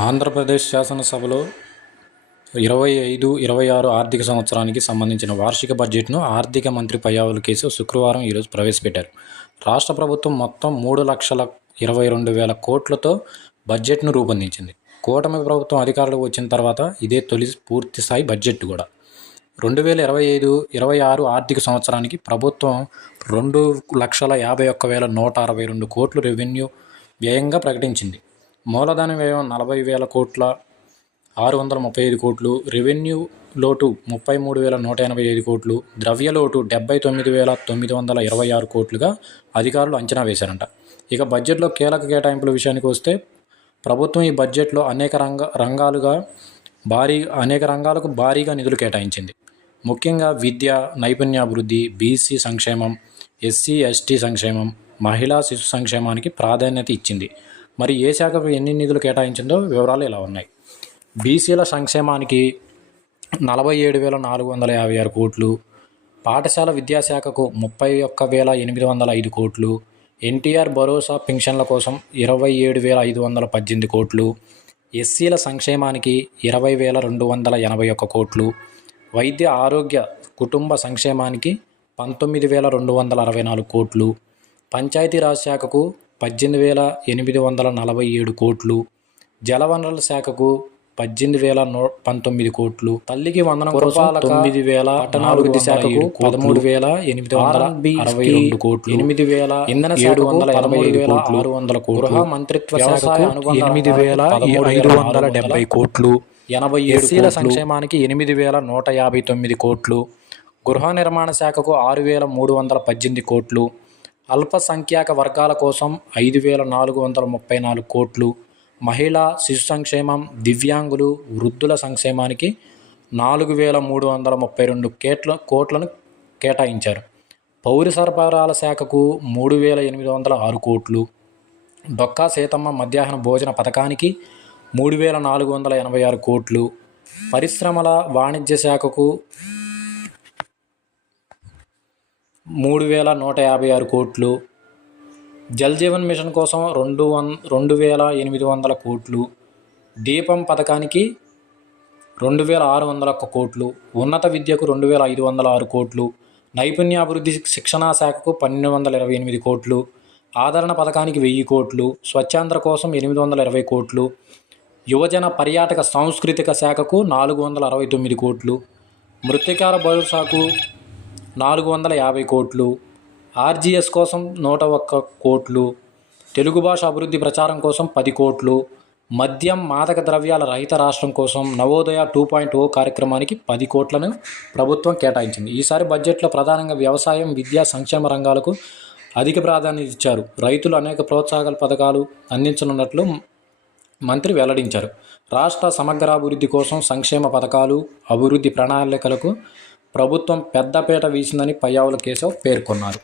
ఆంధ్రప్రదేశ్ శాసనసభలో 25-26 ఆర్థిక సంవత్సరానికి సంబంధించిన వార్షిక బడ్జెట్ను ఆర్థిక మంత్రి పయ్యావుల కేశవ్ శుక్రవారం ప్రవేశపెట్టారు. రాష్ట్ర ప్రభుత్వం మొత్తం 3,22,000 కోట్లతో బడ్జెట్ను రూపొందించింది. కూటమి ప్రభుత్వం అధికారంలోకి వచ్చిన తర్వాత ఇదే తొలి పూర్తిస్థాయి బడ్జెట్ కూడా. 2025-26 ఆర్థిక సంవత్సరానికి ప్రభుత్వం 2,51,162 కోట్లు రెవెన్యూ వ్యయంగా ప్రకటించింది. మూలధన వ్యయం 40,000 కోట్ల 635 కోట్లు, రెవెన్యూ లోటు 33,185 కోట్లు, ద్రవ్యలోటు 79,926 కోట్లుగా అధికారులు అంచనా వేశారంట. ఇక బడ్జెట్లో కీలక కేటాయింపుల విషయానికి వస్తే ప్రభుత్వం ఈ బడ్జెట్లో అనేక రంగాలకు భారీగా నిధులు కేటాయించింది. ముఖ్యంగా విద్య, నైపుణ్యాభివృద్ధి, బీసీ సంక్షేమం, ఎస్సీ ఎస్టీ సంక్షేమం, మహిళా శిశు సంక్షేమానికి ప్రాధాన్యత ఇచ్చింది. మరి ఏ శాఖకు ఎన్ని నిధులు కేటాయించిందో వివరాలు ఇలా ఉన్నాయి. బీసీల సంక్షేమానికి 47,456 కోట్లు, పాఠశాల విద్యాశాఖకు 31,805 కోట్లు, ఎన్టీఆర్ భరోసా పింఛన్ల కోసం 27,518 కోట్లు, ఎస్సీల సంక్షేమానికి 20,281 కోట్లు, వైద్య ఆరోగ్య కుటుంబ సంక్షేమానికి 19,264 కోట్లు, పంచాయతీరాజ్ శాఖకు 18,847 కోట్లు, జలవనరుల శాఖకు 18,019 కోట్లు, తల్లికి వందనం కోసం 9,000, పట్టణాభివృద్ధి శాఖకు 13,862 కోట్లు, 8,000, ఇంధన శాఖకు 13,600 కోట్లు, గృహ మంత్రిత్వ శాఖకు 8,570 కోట్లు, 87 ఎస్సీల సంక్షేమానికి 8,159 కోట్లు, గృహ నిర్మాణ శాఖకు 6,318 కోట్లు, అల్పసంఖ్యాక వర్గాల కోసం 5,434 కోట్లు, మహిళా శిశు సంక్షేమం, దివ్యాంగులు, వృద్ధుల సంక్షేమానికి 4,332 కోట్లను కేటాయించారు. పౌర సరఫరాల శాఖకు 3,806 కోట్లు, డొక్కా సీతమ్మ మధ్యాహ్న భోజన పథకానికి 3,486 కోట్లు, పరిశ్రమల వాణిజ్య శాఖకు 3,156 కోట్లు, జల్ జీవన్ మిషన్ కోసం 2,800 కోట్లు, దీపం పథకానికి 2,601 కోట్లు, ఉన్నత విద్యకు 2,506 కోట్లు, నైపుణ్యాభివృద్ధి శిక్షణా శాఖకు 1,228 కోట్లు, ఆదరణ పథకానికి 1,000 కోట్లు, స్వచ్ఛాంధ్ర కోసం 820 కోట్లు, యువజన పర్యాటక సాంస్కృతిక శాఖకు 469 కోట్లు, మృత్తికాల భరోసాకు 450 కోట్లు, ఆర్జీఎస్ కోసం 101 కోట్లు, తెలుగు భాష అభివృద్ధి ప్రచారం కోసం 10 కోట్లు, మద్యం మాదక ద్రవ్యాల రహిత రాష్ట్రం కోసం నవోదయ 2.0 కార్యక్రమానికి 10 కోట్లను ప్రభుత్వం కేటాయించింది. ఈసారి బడ్జెట్లో ప్రధానంగా వ్యవసాయం, విద్యా, సంక్షేమ రంగాలకు అధిక ప్రాధాన్యత ఇచ్చారు. రైతులు అనేక ప్రోత్సాహక పథకాలు అందించనున్నట్లు మంత్రి వెల్లడించారు. రాష్ట్ర సమగ్రాభివృద్ధి కోసం సంక్షేమ పథకాలు, అభివృద్ధి ప్రణాళికలకు ప్రభుత్వం పెద్దపీట వీసిందని పయ్యావుల కేశవ్ పేర్కొన్నారు.